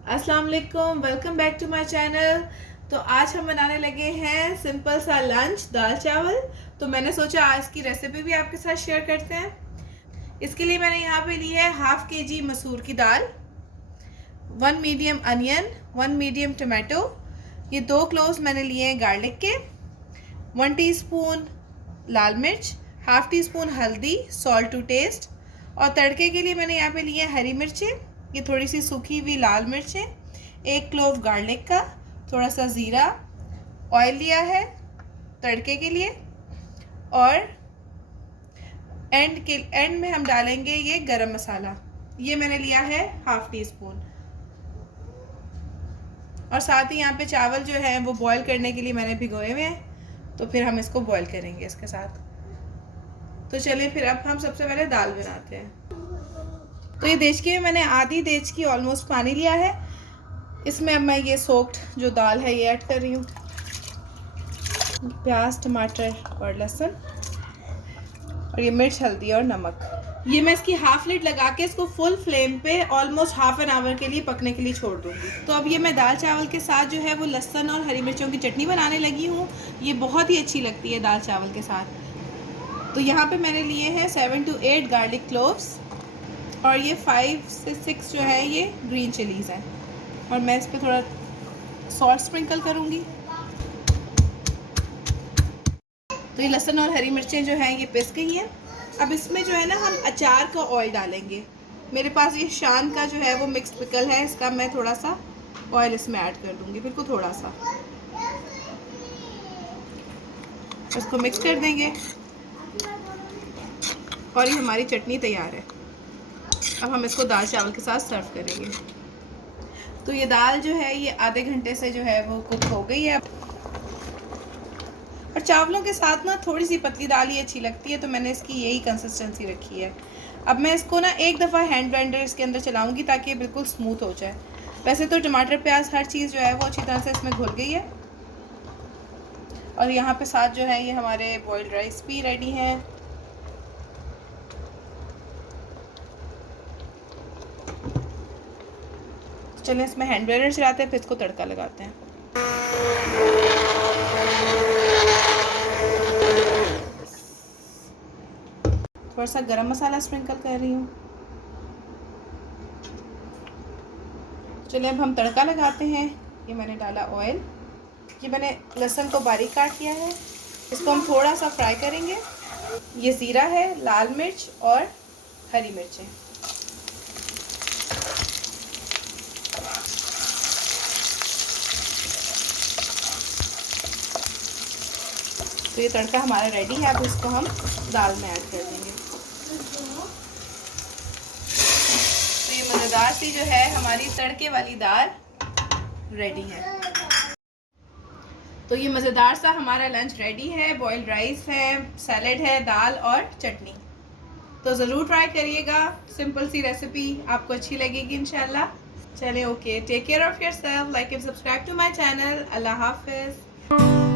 अस्सलाम वालेकुम, welcome back to my channel. तो आज हम बनाने लगे हैं सिंपल सा लंच, दाल चावल। तो मैंने सोचा आज की रेसिपी भी आपके साथ शेयर करते हैं। इसके लिए मैंने यहाँ पे ली है हाफ kg मसूर की दाल, 1 मीडियम अनियन, 1 मीडियम टमाटो, ये 2 क्लोव्स मैंने लिए हैं गार्लिक के, 1 टीस्पून लाल मिर्च, हाफ टी स्पून हल्दी, सॉल्ट टू टेस्ट। और तड़के के लिए मैंने यहाँ पे लिए हरी मिर्चें, ये थोड़ी सी सूखी हुई लाल मिर्चें, 1 क्लोव गार्लिक का, थोड़ा सा ज़ीरा, ऑयल लिया है तड़के के लिए। और एंड में हम डालेंगे ये गरम मसाला, ये मैंने लिया है हाफ टी स्पून। और साथ ही यहाँ पे चावल जो है वो बॉईल करने के लिए मैंने भिगोए हुए हैं, तो फिर हम इसको बॉईल करेंगे इसके साथ। तो चलिए फिर अब हम सबसे पहले दाल बनाते हैं। तो ये देचकी में मैंने आधी देचकी ऑलमोस्ट पानी लिया है। इसमें अब मैं ये सोक्ड जो दाल है ये ऐड कर रही हूँ, प्याज, टमाटर और लहसुन, और ये मिर्च, हल्दी और नमक। ये मैं इसकी हाफ लिड लगा के इसको फुल फ्लेम पे ऑलमोस्ट हाफ एन आवर के लिए पकने के लिए छोड़ दूँगी। तो अब ये मैं दाल चावल के साथ जो है वो लहसुन और हरी मिर्चों की चटनी बनाने लगी हूँ। ये बहुत ही अच्छी लगती है दाल चावल के साथ। तो यहाँ पे मैंने लिए हैं 7 to 8 गार्लिक क्लोव्स, और ये 5 से 6 जो है ये ग्रीन चिलीज़ हैं। और मैं इस पर थोड़ा सॉल्ट स्प्रिंकल करूँगी। तो ये लहसुन और हरी मिर्चें जो हैं ये पिस गई हैं। अब इसमें जो है ना हम अचार का ऑयल डालेंगे। मेरे पास ये शान का जो है वो मिक्स पिकल है, इसका मैं थोड़ा सा ऑयल इसमें ऐड कर दूँगी, बिल्कुल थोड़ा सा। इसको मिक्स कर देंगे और ये हमारी चटनी तैयार है। अब हम इसको दाल चावल के साथ सर्व करेंगे। तो ये दाल जो है ये आधे घंटे से जो है वो कुक हो गई है। और चावलों के साथ ना थोड़ी सी पतली दाल ही अच्छी लगती है, तो मैंने इसकी यही कंसिस्टेंसी रखी है। अब मैं इसको ना एक दफ़ा हैंड ब्लेंडर इसके अंदर चलाऊंगी ताकि ये बिल्कुल स्मूथ हो जाए। वैसे तो टमाटर, प्याज, हर चीज़ जो है वो अच्छी तरह से इसमें घुल गई है। और यहाँ पे साथ जो है ये हमारे बॉइल्ड राइस भी रेडी हैं। चलिए इसमें हैंड ब्लेंडर चलाते हैं, फिर इसको तड़का लगाते हैं। थोड़ा सा गरम मसाला स्प्रिंकल कर रही हूँ। चलिए अब हम तड़का लगाते हैं। ये मैंने डाला ऑयल, ये मैंने लहसुन को बारीक काट लिया है, इसको हम थोड़ा सा फ्राई करेंगे। ये ज़ीरा है, लाल मिर्च और हरी मिर्चें। तो ये तड़का हमारा रेडी है। अब इसको हम दाल में ऐड कर देंगे। तो ये मज़ेदार सी जो है हमारी तड़के वाली दाल रेडी है। तो ये मज़ेदार सा हमारा लंच रेडी है। बॉइल्ड राइस है, सैलेड है, दाल और चटनी। तो ज़रूर ट्राई करिएगा। सिंपल सी रेसिपी आपको अच्छी लगेगी इंशाल्लाह। चलें, okay, take care of yourself, like and subscribe to my channel. Allah हाफिज़।